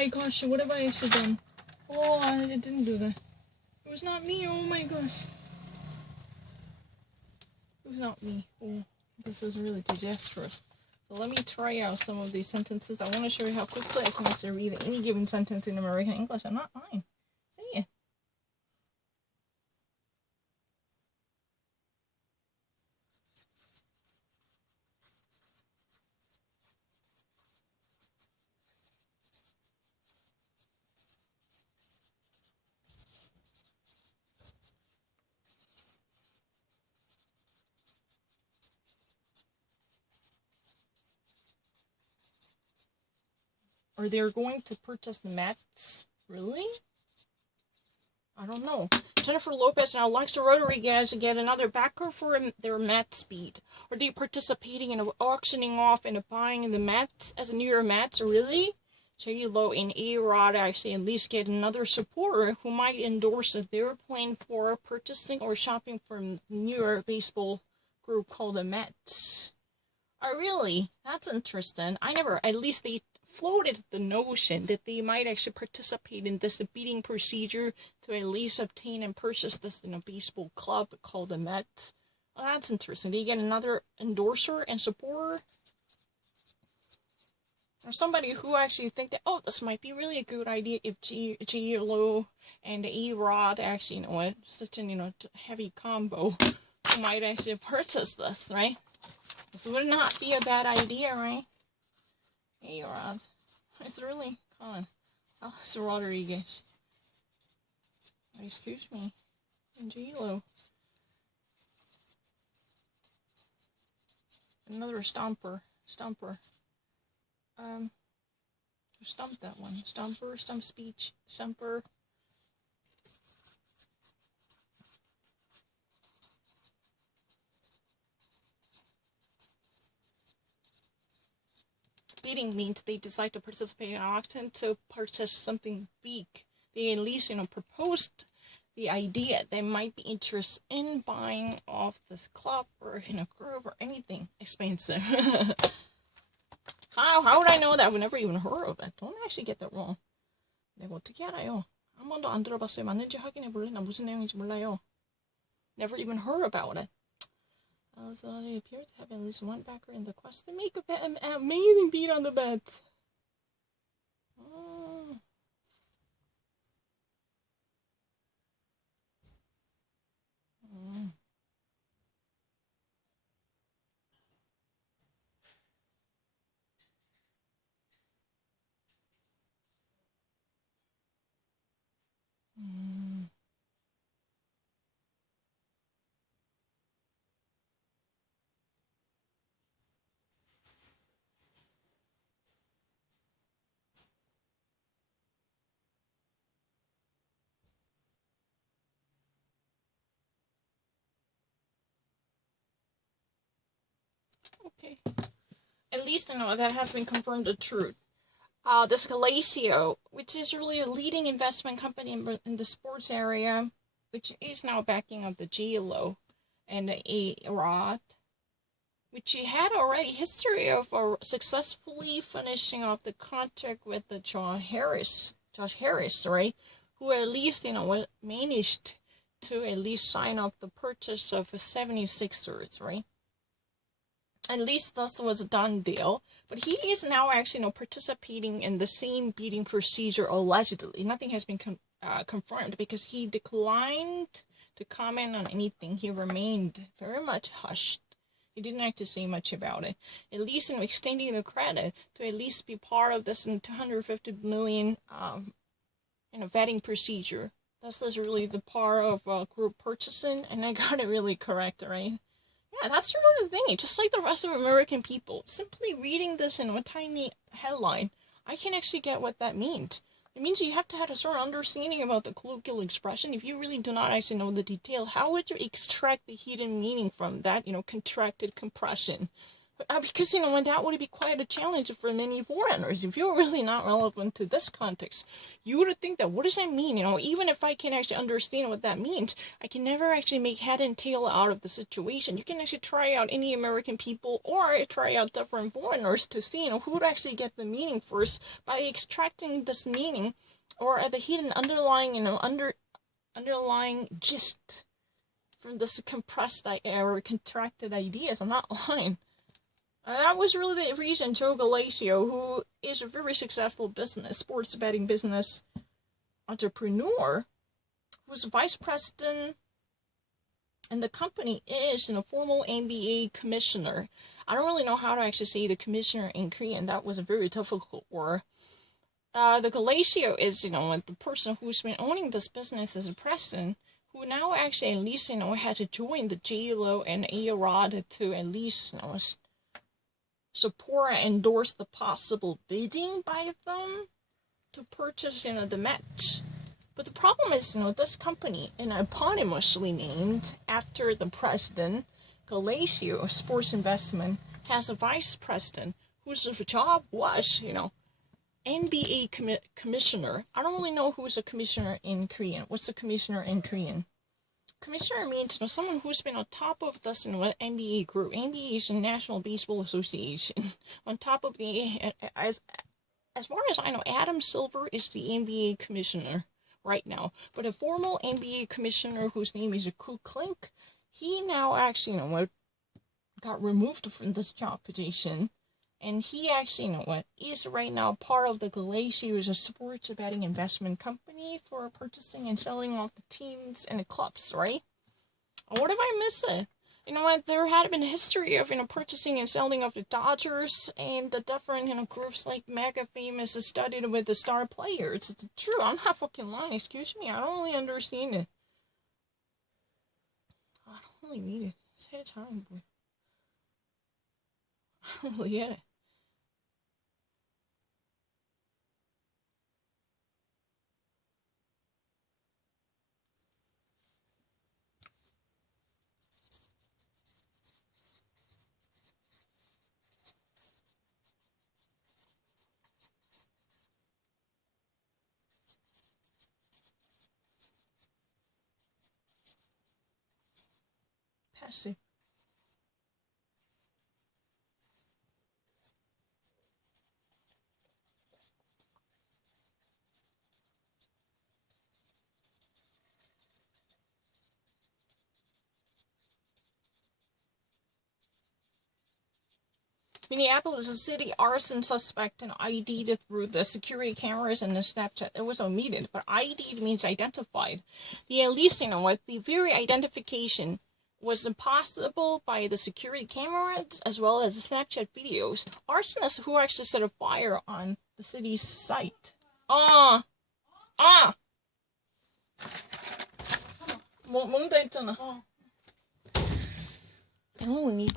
my gosh, what have I actually done? Oh, I didn't do that. It was not me, oh my gosh. It was not me. Oh, this is really disastrous. So let me try out some of these sentences. I want to show you how quickly I can actually read any given sentence in American English. I'm not fine. See it. Or they're going to purchase the Mets? Really? I don't know. Jennifer Lopez and Alexa Rodriguez get another backer for their Mets beat. Are they participating in auctioning off and buying the Mets as a New York Mets? Really? J-Lo and A-Rod actually at least get another supporter who might endorse their plan for purchasing or shopping from the New York baseball group called the Mets. Oh, really? That's interesting. At least they floated the notion that they might actually participate in this bidding procedure to at least obtain and purchase this in a baseball club called the Mets. Well, that's interesting. They get another endorser and supporter. Or somebody who actually think that, oh, this might be really a good idea if J-Lo and A-Rod actually, such a, heavy combo, who might actually purchase this, right? This would not be a bad idea, right? A-Rod. It's really common. Alexa Rodriguez. Excuse me. And J-Lo. Another stomper. Stump that one. Stumper, stump speech, stumper. Bidding means they decide to participate in an auction to purchase something big. They at least, proposed the idea they might be interested in buying off this club or group or anything expensive. How would I know that? I've never even heard of it. Don't actually get that wrong. 내가 어떻게 알아요? 한 번도 안 들어봤어요. 맞는지 확인해 볼래? 나 무슨 내용인지 몰라요. Never even heard about it. So they appear to have at least one backer in the quest to make an amazing beat on the bet. Oh. Okay. At least that has been confirmed the truth. This Galacio, which is really a leading investment company in the sports area, which is now backing up the J-Lo and the A-Rod, which he had already history of successfully finishing off the contract with the Josh Harris, right? Who at least, managed to at least sign up the purchase of 76ers, right? At least this was a done deal. But he is now actually, participating in the same bidding procedure allegedly. Nothing has been confirmed because he declined to comment on anything. He remained very much hushed. He didn't actually say much about it. At least in extending the credit to at least be part of this $250 million vetting procedure. This is really the part of group purchasing, and I got it really correct, right? Yeah, that's really the thing. Just like the rest of American people, simply reading this in a tiny headline, I can actually get what that means. It means you have to have a certain understanding about the colloquial expression. If you really do not actually know the detail, how would you extract the hidden meaning from that, contracted compression? Because, when that would be quite a challenge for many foreigners. If you're really not relevant to this context, you would think that, what does that mean? Even if I can actually understand what that means, I can never actually make head and tail out of the situation. You can actually try out any American people or try out different foreigners to see, who would actually get the meaning first by extracting this meaning or the hidden underlying, underlying gist from this compressed or contracted ideas. I'm not lying. That was really the reason Joe Galasio, who is a very successful sports betting business entrepreneur, who's vice president, and the company is a formal NBA commissioner. I don't really know how to actually say the commissioner in Korean. That was a very difficult word. The Galasio is, the person who's been owning this business as a president, who now actually at least, had to join the J-Lo and A-Rod to at least, support and endorse the possible bidding by them to purchase, the Mets. But the problem is, this company, eponymously named after the president, Galasio Sports Investment, has a vice president whose job was, NBA commissioner. I don't really know who is a commissioner in Korean. What's a commissioner in Korean? Commissioner means someone who's been on top of this NBA group. NBA is the National Baseball Association. On top of as far as I know, Adam Silver is the NBA commissioner right now. But a formal NBA commissioner whose name is Ku Klink, he now actually got removed from this job position. And he actually, is right now part of the Galasio sports betting investment company for purchasing and selling off the teams and the clubs, right? What if I miss it? There had been a history of, purchasing and selling of the Dodgers and the different, groups like Mega Famous studied with the star players. It's true, I'm not fucking lying, excuse me, I don't really understand it. I don't really need it. It's had time, boy. I don't really get it. Passive. Minneapolis City arson suspect and ID'd through the security cameras and the Snapchat. It was omitted, but ID'd means identified. The at least, the very identification was impossible by the security cameras as well as the Snapchat videos. Arsonists who actually set a fire on the city's site. 뭔데 했잖아. I only need to